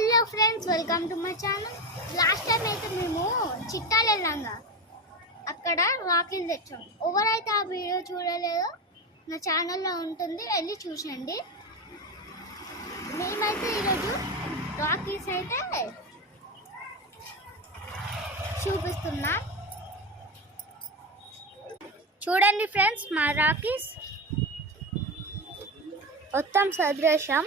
Hello friends, welcome to my channel. Last time అయితే మేము చిట్టాలు వెళ్ళాంగా, అక్కడ రాఖీలు తెచ్చాం. ఎవరైతే ఆ వీడియో చూడలేదో నా ఛానల్లో ఉంటుంది, వెళ్ళి చూసండి. మేమైతే ఈరోజు రాఖీస్ అయితే చూపిస్తున్నా, చూడండి ఫ్రెండ్స్. మా రాఖీస్ మొత్తం సదరేశాం.